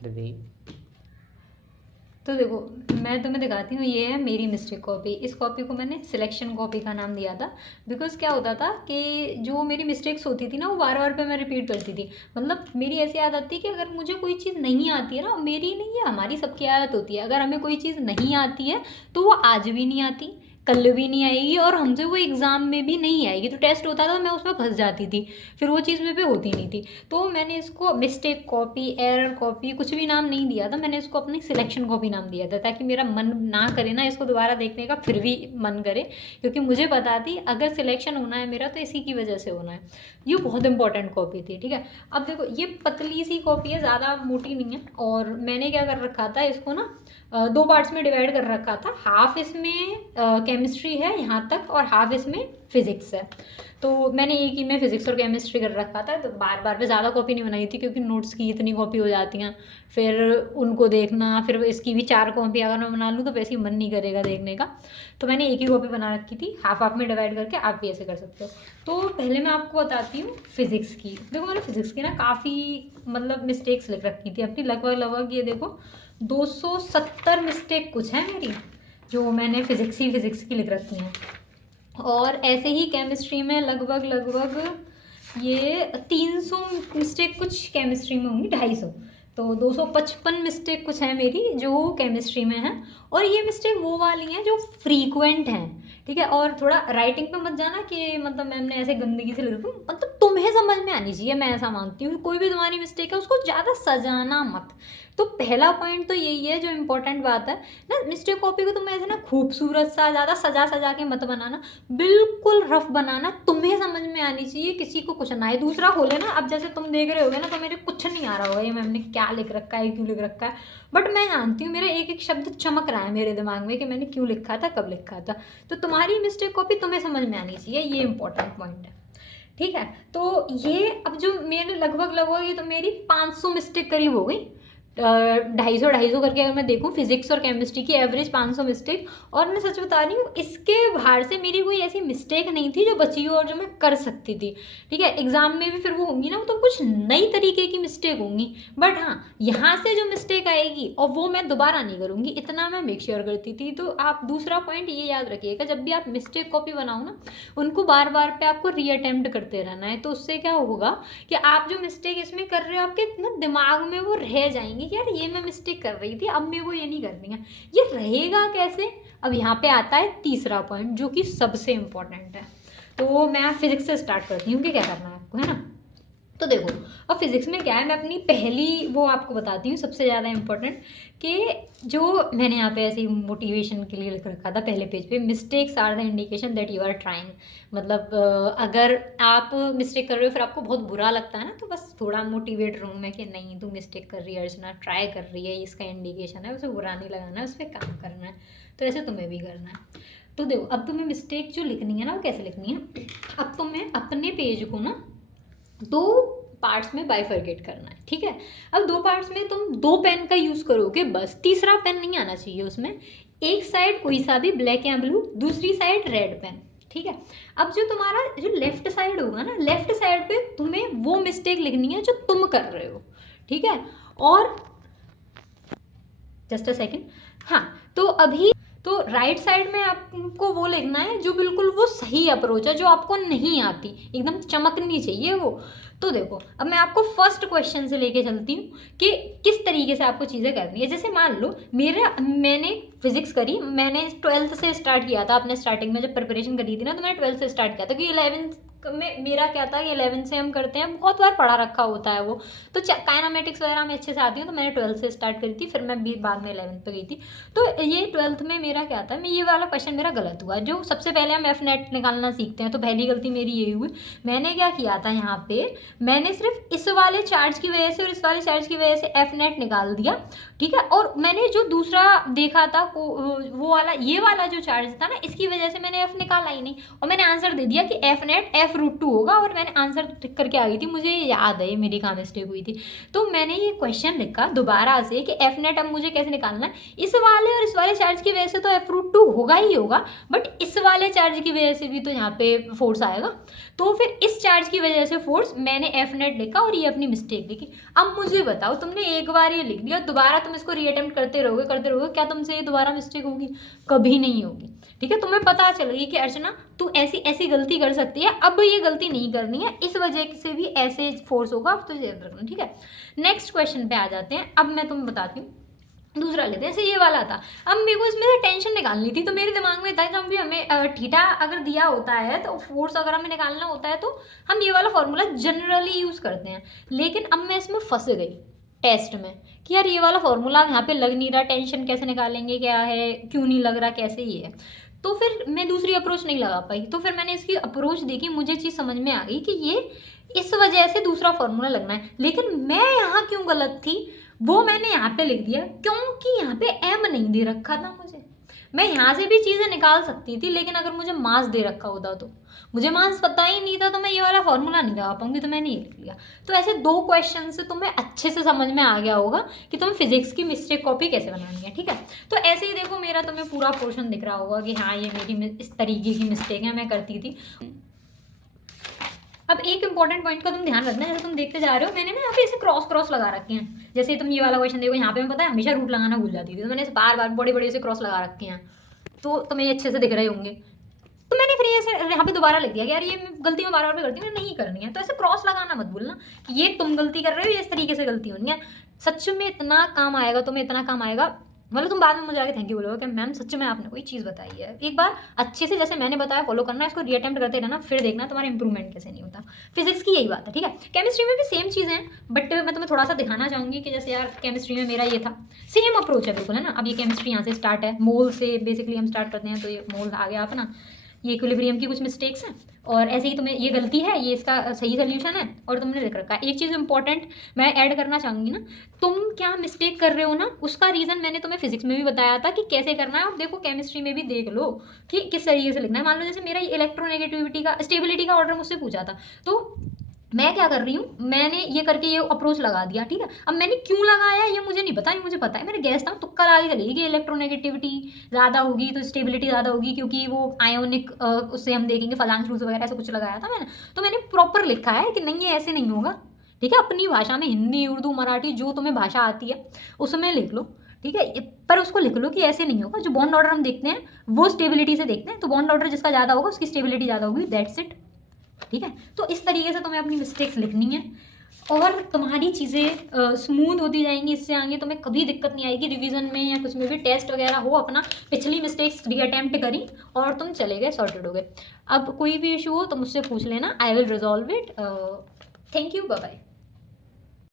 कर दी। तो देखो मैं तुम्हें दिखाती हूँ, ये है मेरी मिस्टेक कॉपी। इस कॉपी को मैंने सिलेक्शन कॉपी का नाम दिया था, बिकॉज क्या होता था कि जो मेरी मिस्टेक्स होती थी ना वो बार बार पे मैं रिपीट करती थी। मतलब मेरी ऐसी आदत थी कि अगर मुझे कोई चीज़ नहीं आती है ना, मेरी नहीं है, हमारी सबकी आदत होती है, अगर हमें कोई चीज़ नहीं आती है तो वो आज भी नहीं आती, कल भी नहीं आएगी, और हमसे वो एग्ज़ाम में भी नहीं आएगी। तो टेस्ट होता था, मैं उसमें फंस जाती थी, फिर वो चीज़ मेरे पे होती नहीं थी। तो मैंने इसको मिस्टेक कॉपी, एरर कॉपी, कुछ भी नाम नहीं दिया था, मैंने इसको अपनी सिलेक्शन कॉपी नाम दिया था, ताकि मेरा मन ना करे ना इसको दोबारा देखने का, फिर भी मन करे, क्योंकि मुझे पता थी अगर सिलेक्शन होना है मेरा तो इसी की वजह से होना है। ये बहुत इंपॉर्टेंट कॉपी थी, ठीक है। अब देखो ये पतली सी कॉपी है, ज़्यादा मोटी नहीं है, और मैंने क्या कर रखा था, इसको ना दो पार्ट्स में डिवाइड कर रखा था। हाफ इसमें केमिस्ट्री है यहाँ तक, और हाफ इसमें फिज़िक्स है। तो मैंने एक ही में फिज़िक्स और केमिस्ट्री कर रखा था। तो बार बार पे ज़्यादा कॉपी नहीं बनाई थी, क्योंकि नोट्स की इतनी कॉपी हो जाती हैं, फिर उनको देखना, फिर इसकी भी 4 कॉपी अगर मैं बना लूँ तो वैसे ही मन नहीं करेगा देखने का। तो मैंने एक ही कॉपी बना रखी थी, हाफ हाफ में डिवाइड करके। आप भी ऐसे कर सकते हो। तो पहले मैं आपको बताती हूँ फिज़िक्स की। देखो मैंने फिज़िक्स की ना काफ़ी मतलब मिस्टेक्स लिख रखी थी अपनी, लगभग लगभग ये देखो 270 मिस्टेक कुछ है मेरी, जो मैंने फिज़िक्स की लिख रखी हैं। और ऐसे ही केमिस्ट्री में लगभग लगभग ये 300 मिस्टेक कुछ केमिस्ट्री में होंगी, 250। तो 255 मिस्टेक कुछ है मेरी जो केमिस्ट्री में है। और ये मिस्टेक वो वाली हैं जो फ्रीक्वेंट हैं, ठीक है। और थोड़ा राइटिंग पे मत जाना कि मतलब मैम ने ऐसे गंदगी से लिख दी, मतलब तुम्हें समझ में आनी चाहिए, मैं ऐसा मानती हूँ। कोई भी तुम्हारी मिस्टेक है उसको ज़्यादा सजाना मत। तो पहला पॉइंट तो यही है जो इम्पोर्टेंट बात है ना, मिस्टेक कॉपी को तुम ऐसे ना खूबसूरत सा ज़्यादा सजा सजा के मत बनाना, बिल्कुल रफ बनाना, तुम्हें समझ में आनी चाहिए, किसी को कुछ ना आए। दूसरा खोले ना, अब जैसे तुम देख रहे होगे ना, तो मेरे कुछ नहीं आ रहा होगा ये मैम ने क्या लिख रखा है, क्यों लिख रखा है, बट मैं जानती हूँ मेरा एक एक शब्द चमक रहा है मेरे दिमाग में कि मैंने क्यों लिखा था, कब लिखा था। तो तुम्हारी मिस्टेक कॉपी तुम्हें समझ में आनी चाहिए, ये इंपॉर्टेंट पॉइंट है, ठीक है। तो ये अब जो मैंने लगभग लगभग ये तो मेरी 500 मिस्टेक करीब हो गई। 250 करके अगर मैं देखूँ, फिजिक्स और केमिस्ट्री की एवरेज 500 मिस्टेक। और मैं सच बता रही हूँ, इसके बाहर से मेरी कोई ऐसी मिस्टेक नहीं थी जो बची हो और जो मैं कर सकती थी, ठीक है। एग्जाम में भी फिर वो होंगी ना, तो कुछ नई तरीके की मिस्टेक होंगी, बट हाँ यहाँ से जो मिस्टेक आएगी और वो मैं दोबारा नहीं करूँगी, इतना मैं मेक श्योर करती थी। तो आप दूसरा पॉइंट ये याद रखिएगा, जब भी आप मिस्टेक कॉपी बनाओ ना, उनको बार बार पे आपको रीअटेम्प्ट करते रहना है। तो उससे क्या होगा कि आप जो मिस्टेक इसमें कर रहे हो, आपके ना दिमाग में वो रह जाएंगी कि यार ये मैं मिस्टेक कर रही थी, अब मेरे को ये नहीं करनी है। ये रहेगा कैसे? अब यहाँ पे आता है तीसरा पॉइंट, जो कि सबसे इम्पोर्टेंट है। तो मैं फिजिक्स से स्टार्ट करती हूँ कि क्या करना है आपको, है ना। तो देखो अब फिजिक्स में क्या है, मैं अपनी पहली वो आपको बताती हूँ, सबसे ज़्यादा इम्पोर्टेंट, कि जो मैंने यहाँ पे ऐसे मोटिवेशन के लिए लिख रखा था पहले पेज पे, mistakes are the indication that you are trying. मतलब अगर आप मिस्टेक कर रहे हो फिर आपको बहुत बुरा लगता है ना, तो बस थोड़ा मोटिवेट रहूँ मैं कि नहीं तू मिस्टेक कर रही है अर्चना, ट्राई कर रही है, इसका इंडिकेशन है, उसे बुरा नहीं लगाना है, उस पर काम करना है। तो ऐसे तुम्हें भी करना है। तो देखो अब तुम्हें मिस्टेक जो लिखनी है ना, वो कैसे लिखनी है। अब तुम्हें अपने पेज को ना 2 पार्ट्स में बाइफरकेट करना है, ठीक है। अब 2 पार्ट्स में तुम 2 पेन का यूज़ करोगे बस, तीसरा पेन नहीं आना चाहिए उसमें। एक साइड कोई सा भी ब्लैक या ब्लू, दूसरी साइड रेड पेन, ठीक है। अब जो तुम्हारा जो लेफ्ट साइड होगा ना, लेफ्ट साइड पे तुम्हें वो मिस्टेक लिखनी है जो तुम कर रहे हो, ठीक है। और जस्ट अ सेकेंड, हाँ, तो अभी तो राइट साइड में आपको वो लिखना है जो बिल्कुल वो सही अप्रोच है, जो आपको नहीं आती, एकदम चमकनी चाहिए वो। तो देखो अब मैं आपको फर्स्ट क्वेश्चन से लेके चलती हूँ कि किस तरीके से आपको चीज़ें करनी है। जैसे मान लो मैंने फिजिक्स करी, मैंने 12th से स्टार्ट किया था। अपने स्टार्टिंग में जब प्रिपरेशन करी थी ना, तो मैंने 12th से स्टार्ट किया था, क्योंकि 11th में मेरा क्या था कि 11th से हम करते हैं, बहुत बार पढ़ा रखा होता है वो, तो काइनामेटिक्स वगैरह में अच्छे से आती हूँ। तो मैंने 12th से स्टार्ट करी थी, फिर मैं भी बाद में 11th पे गई थी। तो ये 12th में मेरा क्या था, मैं ये वाला क्वेश्चन मेरा गलत हुआ। जो सबसे पहले हम एफ नेट निकालना सीखते हैं, तो पहली गलती मेरी यही हुई। मैंने क्या किया था यहाँ पे, मैंने सिर्फ इस वाले चार्ज की वजह से और इस वाले चार्ज की वजह से एफ नेट निकाल दिया, ठीक है। और मैंने जो दूसरा देखा था वो वाला, ये वाला जो चार्ज था ना, इसकी वजह से मैंने एफ निकाला ही नहीं, और मैंने आंसर दे दिया कि एफ नेट एफ F√2 होगा, और मैंने आंसर टिक करके आ गई थी, मुझे याद है मेरी कहाँ मिस्टेक हुई थी। तो मैंने ये क्वेश्चन लिखा दोबारा से कि एफ नेट अब मुझे कैसे निकालना है, इस वाले और इस वाले चार्ज की वजह से तो F√2 होगा ही होगा, बट इस वाले चार्ज की वजह से भी तो यहाँ पे फोर्स आएगा, तो फिर इस चार्ज की वजह से फोर्स, मैंने एफ नेट लिखा और ये अपनी मिस्टेक लिखी। अब मुझे बताओ, तुमने एक बार ये लिख दिया, दोबारा तुम इसको रीअटेम्प्ट करते रहोगे, क्या तुमसे ये दोबारा मिस्टेक होगी? कभी नहीं होगी। ठीक है, तुम्हें पता चल गई कि अर्चना तू ऐसी ऐसी गलती कर सकती है, अब ये गलती नहीं करनी है, इस वजह से भी ऐसे फोर्स होगा, अब तो याद रखना। ठीक है, नेक्स्ट क्वेश्चन पे आ जाते हैं। अब मैं तुम्हें बताती हूँ, दूसरा लेते हैं। जैसे ये वाला था, अब मेरे को इसमें से टेंशन निकालनी थी, तो मेरे दिमाग में था जब भी हमें थीटा अगर दिया होता है तो फोर्स अगर हमें निकालना होता है तो हम ये वाला फॉर्मूला जनरली यूज़ करते हैं। लेकिन अब मैं इसमें फंस गई टेस्ट में कि यार ये वाला फॉर्मूला यहाँ पे लग नहीं रहा, टेंशन कैसे निकालेंगे, क्या है, क्यों नहीं लग रहा, कैसे ये है। तो फिर मैं दूसरी अप्रोच नहीं लगा पाई, तो फिर मैंने इसकी अप्रोच देखी, मुझे चीज़ समझ में आ गई कि ये इस वजह से दूसरा फॉर्मूला लगना है। लेकिन मैं यहाँ क्यों गलत थी वो मैंने यहाँ पे लिख दिया, क्योंकि यहाँ पे एम नहीं दे रखा था मुझे। मैं यहाँ से भी चीज़ें निकाल सकती थी, लेकिन अगर मुझे मास दे रखा होता तो, मुझे मास पता ही नहीं था, तो मैं ये वाला फॉर्मूला नहीं लगा पाऊंगी, तो मैंने ये लिख लिया। तो ऐसे दो क्वेश्चन से तुम्हें अच्छे से समझ में आ गया होगा कि तुम्हें फिजिक्स की मिस्टेक कॉपी कैसे बनानी है। ठीक है, तो ऐसे ही देखो मेरा तुम्हें पूरा पोर्शन दिख रहा होगा कि हाँ ये मेरी इस तरीके की मिस्टेक है, मैं करती थी। अब एक इंपॉर्टेंट पॉइंट का तुम ध्यान रखना, जैसे तुम देखते जा रहे हो, मैंने ना यहाँ पे ऐसे क्रॉस क्रॉस लगा रखे हैं। जैसे तुम ये वाला क्वेश्चन देखो, यहाँ पे मैं पता है हमेशा रूट लगाना भूल जाती थी, तो मैंने इसे बार बार बड़े बड़े से क्रॉस लगा रखे हैं, तो तुम्हें ये अच्छे से दिख रहे होंगे। तो मैंने फिर ये यहाँ पे दोबारा लिख दिया कि यार ये गलती मैं बार बार करती हूँ, नहीं करनी है। तो ऐसे क्रॉस लगाना मत भूलना कि ये तुम गलती कर रहे हो, ये इस तरीके से गलती होनी है। सच में इतना काम आएगा तुम्हें, इतना काम आएगा, मतलब तुम बाद में मुझे आके थैंक यू बोलोगे कि मैम सच में आपने कोई चीज़ बताई है। एक बार अच्छे से जैसे मैंने बताया फॉलो करना, इसको रीअटेम्प्ट करते रहना, फिर देखना तुम्हारा इंप्रूवमेंट कैसे नहीं होता। फिजिक्स की यही बात है। ठीक है, केमिस्ट्री में भी सेम चीज़ है, बट मैं तुम्हें थोड़ा सा दिखाना चाहूँगी कि जैसे यार केमिस्ट्री में मेरा ये था, सेम अप्रोच है बिल्कुल, है ना। अब ये केमिस्ट्री यहाँ से स्टार्ट है, मोल से बेसिकली हम स्टार्ट करते हैं, तो ये मोल आ गया अपना, ये इक्विलिब्रियम की कुछ मिस्टेक्स हैं, और ऐसे ही तुम्हें ये गलती है, ये इसका सही सोल्यूशन है, और तुमने लिख रखा है। एक चीज़ इंपॉर्टेंट मैं ऐड करना चाहूँगी ना, तुम क्या मिस्टेक कर रहे हो ना, उसका रीज़न मैंने तुम्हें फिजिक्स में भी बताया था कि कैसे करना है। अब देखो केमिस्ट्री में भी देख लो कि किस तरीके से लिखना है। मान लो जैसे मेरा इलेक्ट्रोनेगेटिविटी का, स्टेबिलिटी का ऑर्डर मुझसे पूछा था, तो मैं क्या कर रही हूँ, मैंने ये करके ये अप्रोच लगा दिया। ठीक है, अब मैंने क्यों लगाया ये मुझे नहीं पता, ये मुझे पता है, मैंने गैस था, तुक्का लगा के चलेगी कि इलेक्ट्रोनेगेटिविटी ज़्यादा होगी तो स्टेबिलिटी ज़्यादा होगी, क्योंकि वो आयोनिक, उससे हम देखेंगे फलांस रूल्स वगैरह ऐसा कुछ लगाया था मैंने। तो मैंने प्रॉपर लिखा है कि नहीं ये ऐसे नहीं होगा। ठीक है, अपनी भाषा में, हिंदी, उर्दू, मराठी, जो तुम्हें भाषा आती है उसमें लिख लो। ठीक है, पर उसको लिख लो कि ऐसे नहीं होगा। जो बॉन्ड ऑर्डर हम देखते हैं वो स्टेबिलिटी से देखते हैं, तो बॉन्ड ऑर्डर जिसका ज़्यादा होगा उसकी स्टेबिलिटी ज़्यादा होगी, दैट्स इट। ठीक है, तो इस तरीके से तुम्हें अपनी मिस्टेक्स लिखनी है, और तुम्हारी चीज़ें स्मूथ होती जाएंगी। इससे आगे तुम्हें कभी दिक्कत नहीं आएगी रिवीजन में या कुछ में भी। टेस्ट वगैरह हो, अपना पिछली मिस्टेक्स रीअटेम्प्ट करी और तुम चले गए, सॉर्टेड हो गए। अब कोई भी इशू हो तो मुझसे पूछ लेना, I will resolve it. Thank you, bye bye.